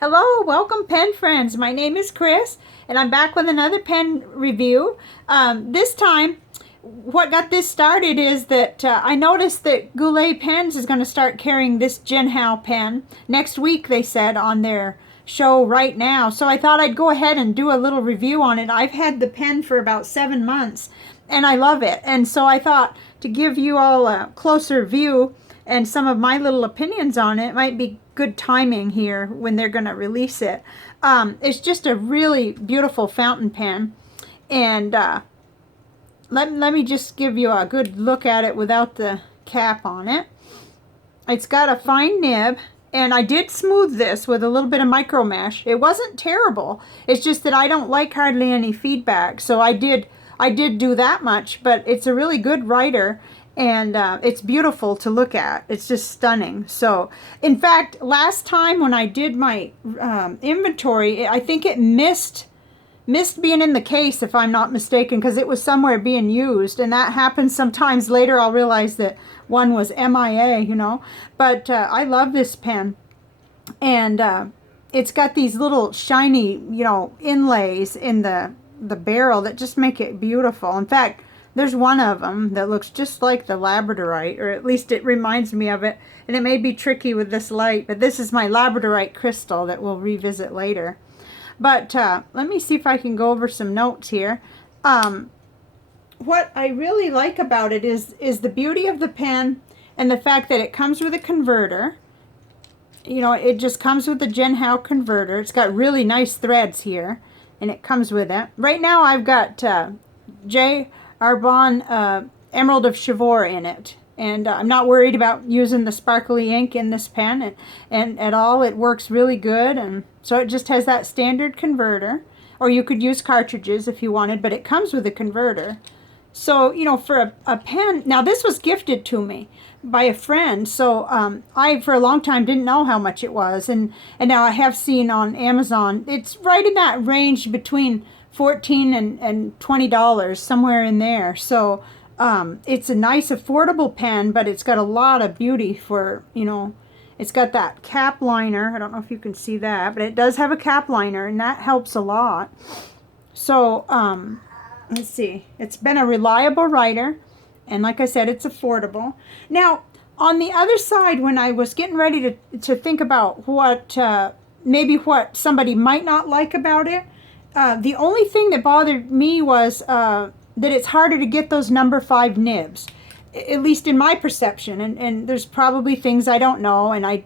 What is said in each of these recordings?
Hello, welcome pen friends. My name is Chris and I'm back with another pen review. This time, what got this started is that I noticed that Goulet Pens is going to start carrying this Jinhao pen next week, they said on their show right now. So I thought I'd go ahead and do a little review on it. I've had the pen for about 7 months and I love it. And so I thought to give you all a closer view and some of my little opinions on it might be good timing here when they're going to release it. It's just a really beautiful fountain pen, and let me just give you a good look at it without the cap on it. It's got a fine nib, and I did smooth this with a little bit of micro mesh. It wasn't terrible. It's just that I don't like hardly any feedback, so I did do that much, but it's a really good writer. And it's beautiful to look at. It's just stunning. So, in fact, last time when I did my inventory, I think it missed being in the case, if I'm not mistaken, because it was somewhere being used. And that happens sometimes. Later I'll realize that one was MIA, you know. But I love this pen. And it's got these little shiny, you know, inlays in the barrel that just make it beautiful. In fact, there's one of them that looks just like the Labradorite, or at least it reminds me of it. And it may be tricky with this light, but this is my Labradorite crystal that we'll revisit later. But let me see if I can go over some notes here. What I really like about it is the beauty of the pen and the fact that it comes with a converter. You know, it just comes with the Jinhao converter. It's got really nice threads here, and it comes with it. Right now I've got J. Arbonne Emerald of Chivor in it, and I'm not worried about using the sparkly ink in this pen and at all. It works really good, and so it just has that standard converter, or you could use cartridges if you wanted, but it comes with a converter. So, you know, for a pen, now this was gifted to me by a friend, so I for a long time didn't know how much it was, and now I have seen on Amazon it's right in that range between $14 and $20, somewhere in there. So it's a nice affordable pen, but it's got a lot of beauty for, you know, it's got that cap liner. I don't know if you can see that, but it does have a cap liner, and that helps a lot. So let's see, it's been a reliable writer, and like I said, it's affordable. Now on the other side, when I was getting ready to think about what maybe what somebody might not like about it, the only thing that bothered me was that it's harder to get those number 5 nibs, at least in my perception. And there's probably things I don't know. And I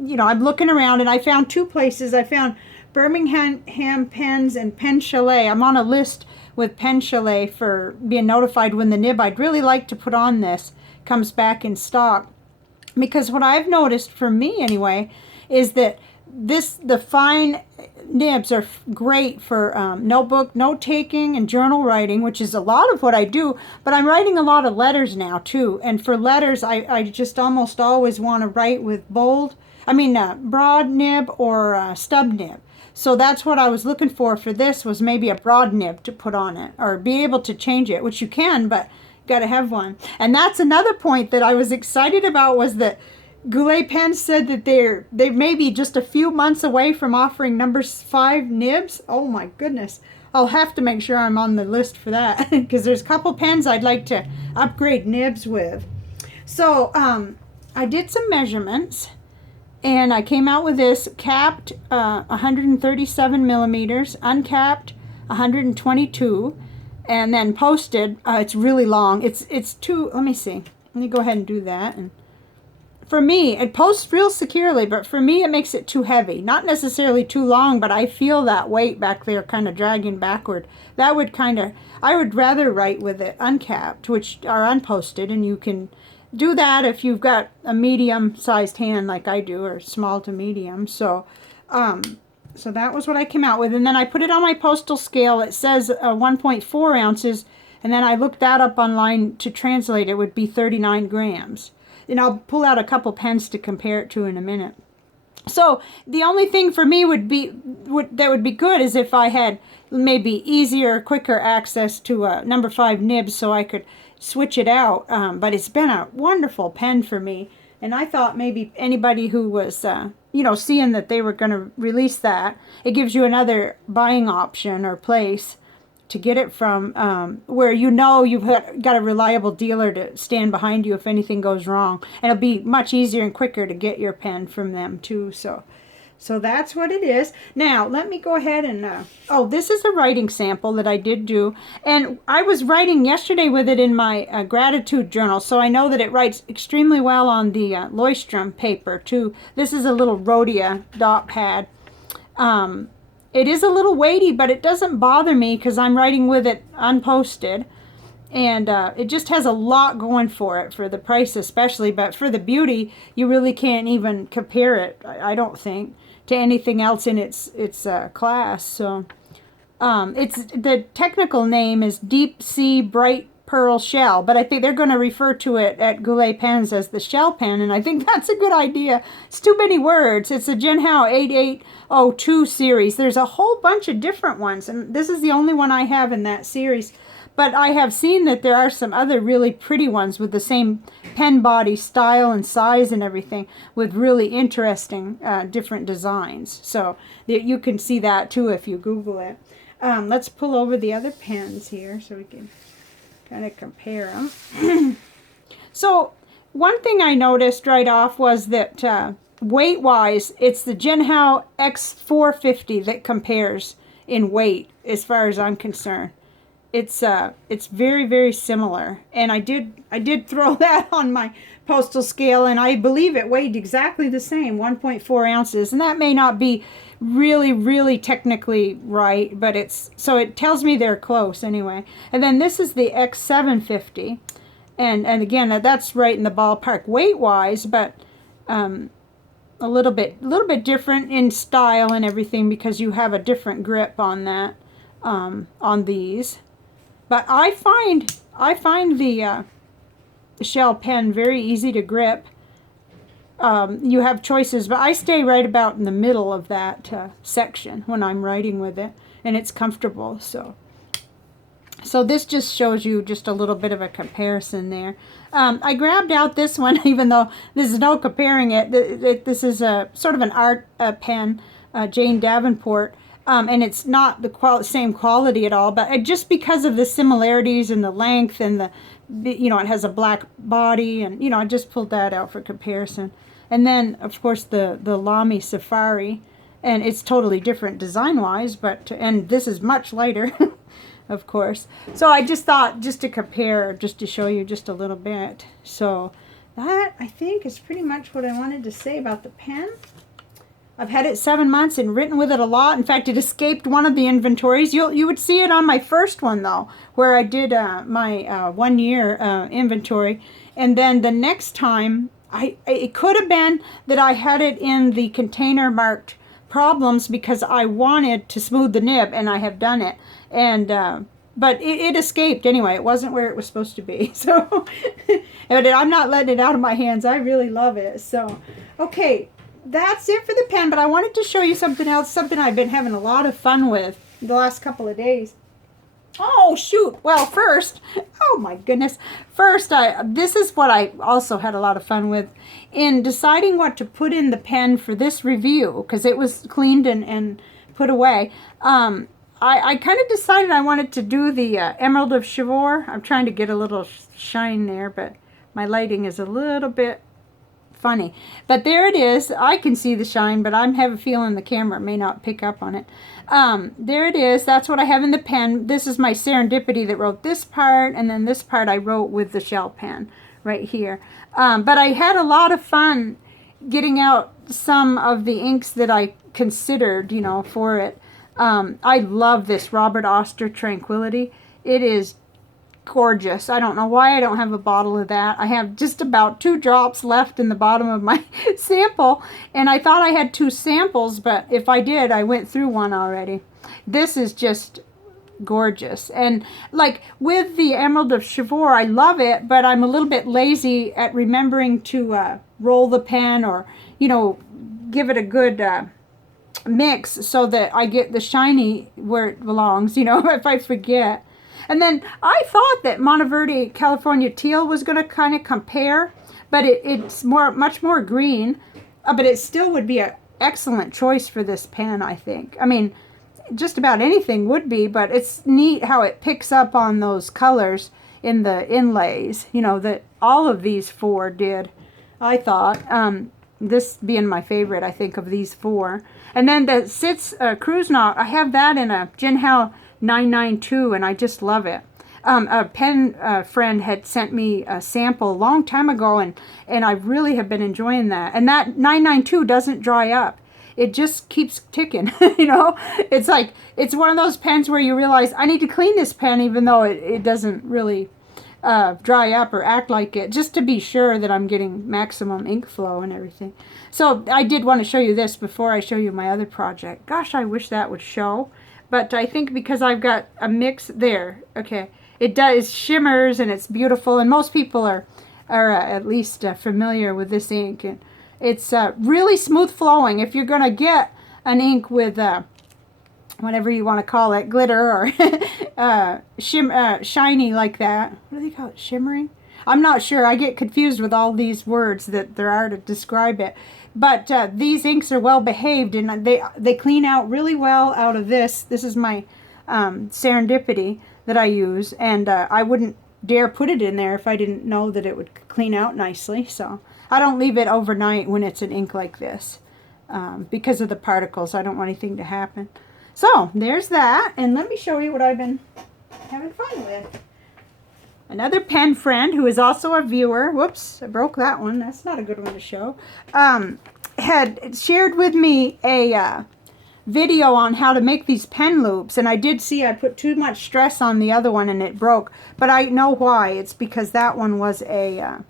you know, I'm looking around, and I found 2 places. I found Birmingham Pens and Pen Chalet. I'm on a list with Pen Chalet for being notified when the nib I'd really like to put on this comes back in stock. Because what I've noticed, for me anyway, is that the fine nibs are great for notebook note-taking and journal writing, which is a lot of what I do, but I'm writing a lot of letters now too, and for letters I just almost always want to write with broad nib or stub nib. So that's what I was looking for this, was maybe a broad nib to put on it, or be able to change it, which you can, but you got to have one. And that's another point that I was excited about, was that Goulet Pens said that they're maybe just a few months away from offering number 5 nibs. Oh my goodness. I'll have to make sure I'm on the list for that, because there's a couple pens I'd like to upgrade nibs with. So I did some measurements, and I came out with this capped 137 millimeters, uncapped 122, and then posted. It's really long. It's too, let me see. Let me go ahead and do that. And for me, it posts real securely, but for me it makes it too heavy. Not necessarily too long, but I feel that weight back there kind of dragging backward. That would kind of, I would rather write with it uncapped, which are unposted, and you can do that if you've got a medium-sized hand like I do, or small to medium. So so that was what I came out with, and then I put it on my postal scale. It says 1.4 ounces, and then I looked that up online to translate. It would be 39 grams. And I'll pull out a couple pens to compare it to in a minute. So the only thing for me that would be good is if I had maybe easier, quicker access to number 5 nibs, so I could switch it out. But it's been a wonderful pen for me. And I thought maybe anybody who was, you know, seeing that they were going to release that, it gives you another buying option or place to get it from, where you know you've got a reliable dealer to stand behind you if anything goes wrong. And it'll be much easier and quicker to get your pen from them too. So that's what it is. Now, let me go ahead and, oh, this is a writing sample that I did do. And I was writing yesterday with it in my gratitude journal, so I know that it writes extremely well on the Leuchtturm paper, too. This is a little Rhodia dot pad. It is a little weighty, but it doesn't bother me because I'm writing with it unposted. And it just has a lot going for it, for the price especially. But for the beauty, you really can't even compare it, I don't think, to anything else in its class. So it's, the technical name is Deep Sea Bright Pearl Shell, but I think they're going to refer to it at Goulet Pens as the shell pen, and I think that's a good idea. It's too many words. It's a Jinhao 8802 series. There's a whole bunch of different ones, and this is the only one I have in that series. But I have seen that there are some other really pretty ones with the same pen body style and size and everything, with really interesting different designs. So you can see that too if you Google it. Let's pull over the other pens here so we can kind of compare them. So one thing I noticed right off was that weight-wise, it's the Jinhao X450 that compares in weight as far as I'm concerned. It's very, very similar, and I did throw that on my postal scale, and I believe it weighed exactly the same, 1.4 ounces, and that may not be really, really technically right, but so it tells me they're close anyway. And then this is the X750, and again, that's right in the ballpark weight-wise, but a little bit different in style and everything, because you have a different grip on that, on these. But I find the shell pen very easy to grip. You have choices, but I stay right about in the middle of that section when I'm writing with it, and it's comfortable. So this just shows you just a little bit of a comparison there. I grabbed out this one, even though this is no comparing it. This is a sort of an art pen, Jane Davenport. And it's not the same quality at all, but just because of the similarities and the length and the you know, it has a black body, and, you know, I just pulled that out for comparison. And then, of course, the Lamy Safari, and it's totally different design-wise, but, and this is much lighter, of course. So I just thought, just to compare, just to show you just a little bit. So that, I think, is pretty much what I wanted to say about the pen. I've had it 7 months and written with it a lot. In fact, it escaped one of the inventories. You would see it on my first one, though, where I did my 1 year inventory. And then the next time, it could have been that I had it in the container marked problems because I wanted to smooth the nib, and I have done it. And but it escaped anyway. It wasn't where it was supposed to be. So I'm not letting it out of my hands. I really love it. So, okay. That's it for the pen, but I wanted to show you something else, something I've been having a lot of fun with the last couple of days. Oh, shoot. Well, first, oh my goodness. First, this is what I also had a lot of fun with in deciding what to put in the pen for this review, because it was cleaned and put away. I kind of decided I wanted to do the Emerald of Chivor. I'm trying to get a little shine there, but my lighting is a little bit funny. But there it is. I can see the shine, but I have a feeling the camera may not pick up on it. There it is. That's what I have in the pen. This is my serendipity that wrote this part, and then this part I wrote with the shell pen right here. But I had a lot of fun getting out some of the inks that I considered, you know, for it. I love this Robert Oster Tranquility. It is gorgeous. I don't know why I don't have a bottle of that. I have just about 2 drops left in the bottom of my sample, and I thought I had 2 samples, but if I did, I went through one already. This is just gorgeous. And like with the Emerald of Chivor, I love it, but I'm a little bit lazy at remembering to roll the pen, or, you know, give it a good mix so that I get the shiny where it belongs, you know, if I forget. And then I thought that Monteverde California Teal was going to kind of compare, but it's much more green, but it still would be an excellent choice for this pen, I think. I mean, just about anything would be, but it's neat how it picks up on those colors in the inlays, you know, that all of these four did, I thought. This being my favorite, I think, of these four. And then the Sitz Cruise Knock, I have that in a Jinhao 992, and I just love it. A pen friend had sent me a sample a long time ago, and I really have been enjoying that. And that 992 doesn't dry up. It just keeps ticking, you know? It's like, it's one of those pens where you realize, I need to clean this pen even though it doesn't really dry up or act like it, just to be sure that I'm getting maximum ink flow and everything. So I did want to show you this before I show you my other project. Gosh, I wish that would show. But I think because I've got a mix there, okay, it does shimmers and it's beautiful, and most people are at least familiar with this ink. And it's really smooth flowing. If you're going to get an ink with whatever you want to call it, glitter or shiny like that. What do they call it? Shimmering? I'm not sure. I get confused with all these words that there are to describe it. But these inks are well behaved, and they clean out really well out of this. This is my Serendipity that I use, and I wouldn't dare put it in there if I didn't know that it would clean out nicely. So I don't leave it overnight when it's an ink like this because of the particles. I don't want anything to happen. So there's that, and let me show you what I've been having fun with. Another pen friend who is also a viewer, whoops, I broke that one, that's not a good one to show, had shared with me a video on how to make these pen loops, and I did see I put too much stress on the other one and it broke, but I know why. It's because that one was a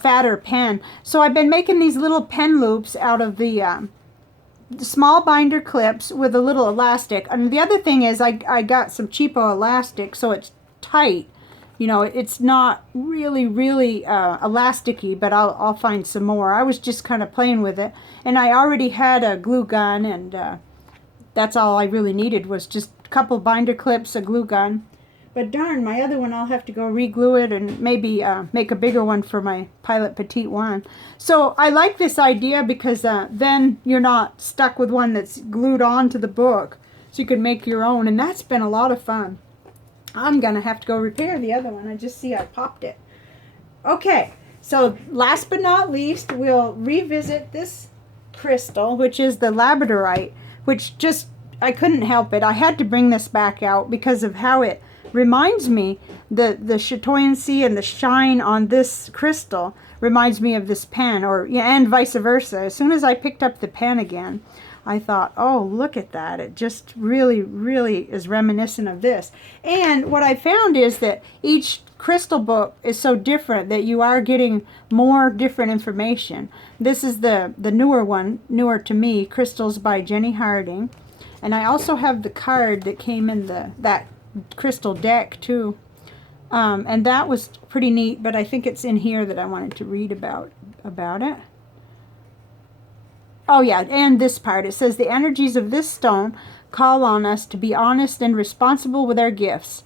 fatter pen. So I've been making these little pen loops out of the small binder clips with a little elastic. And the other thing is I got some cheapo elastic, so it's tight. You know, it's not really elasticy, but I'll find some more. I was just kind of playing with it, and I already had a glue gun, and that's all I really needed was just a couple binder clips, a glue gun. But darn, my other one, I'll have to go re-glue it and maybe make a bigger one for my Pilot Petite one. So I like this idea because then you're not stuck with one that's glued onto the book. So you can make your own, and that's been a lot of fun. I'm going to have to go repair the other one. I just see I popped it. Okay, so last but not least, we'll revisit this crystal, which is the Labradorite, which just, I couldn't help it. I had to bring this back out because of how it reminds me, the chatoyancy and the shine on this crystal reminds me of this pen, or and vice versa. As soon as I picked up the pen again, I thought, oh, look at that. It just really is reminiscent of this. And what I found is that each crystal book is so different that you are getting more different information. This is the newer one, newer to me, Crystals by Jenny Harding. And I also have the card that came in that crystal deck too. And that was pretty neat, but I think it's in here that I wanted to read about it. Oh yeah, and this part, it says the energies of this stone call on us to be honest and responsible with our gifts.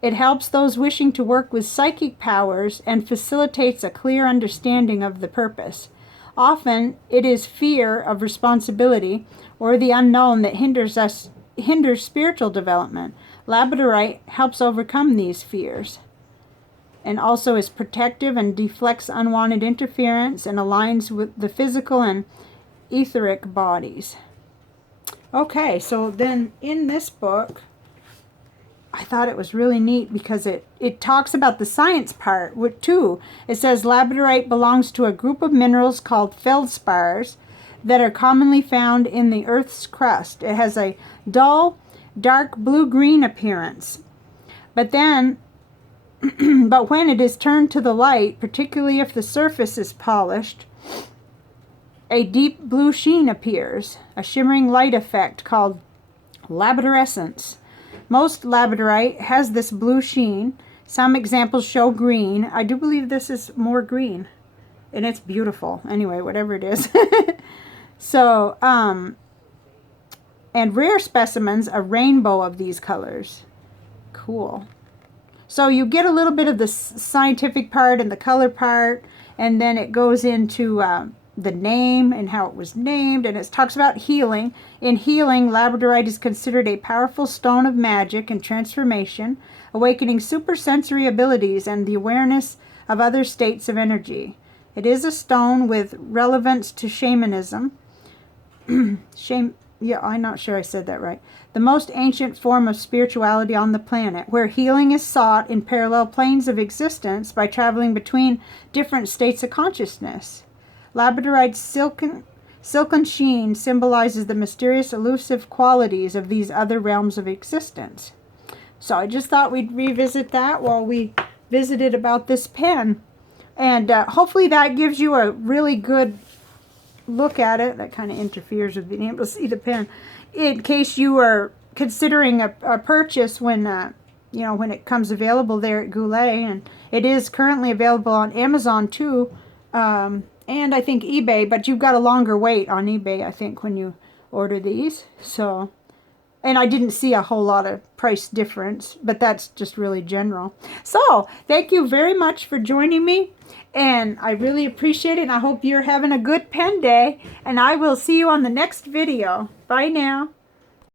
It helps those wishing to work with psychic powers and facilitates a clear understanding of the purpose. Often it is fear of responsibility or the unknown that hinders spiritual development. Labradorite helps overcome these fears, and also is protective and deflects unwanted interference and aligns with the physical and etheric bodies. Okay, so then in this book, I thought it was really neat because it talks about the science part too. It says Labradorite belongs to a group of minerals called feldspars that are commonly found in the Earth's crust. It has a dull, dark blue-green appearance. But when it is turned to the light, particularly if the surface is polished, a deep blue sheen appears, a shimmering light effect called labradorescence. Most labradorite has this blue sheen. Some examples show green. I do believe this is more green, and it's beautiful. Anyway, whatever it is. So, and rare specimens, a rainbow of these colors. Cool. So you get a little bit of the scientific part and the color part, and then it goes into the name and how it was named, and it talks about healing. In healing, Labradorite is considered a powerful stone of magic and transformation, awakening supersensory abilities and the awareness of other states of energy. It is a stone with relevance to shamanism. Yeah, I'm not sure I said that right. The most ancient form of spirituality on the planet, where healing is sought in parallel planes of existence by traveling between different states of consciousness. Labradorite's silken sheen symbolizes the mysterious, elusive qualities of these other realms of existence. So I just thought we'd revisit that while we visited about this pen. And hopefully that gives you a really good look at it. That kind of interferes with being able to see the pen. In case you are considering a purchase when when it comes available there at Goulet, and it is currently available on Amazon too, and I think eBay, but you've got a longer wait on eBay, I think, when you order these. So, and I didn't see a whole lot of price difference, but that's just really general. So thank you very much for joining me, and I really appreciate it, and I hope you're having a good pen day, and I will see you on the next video. Bye now.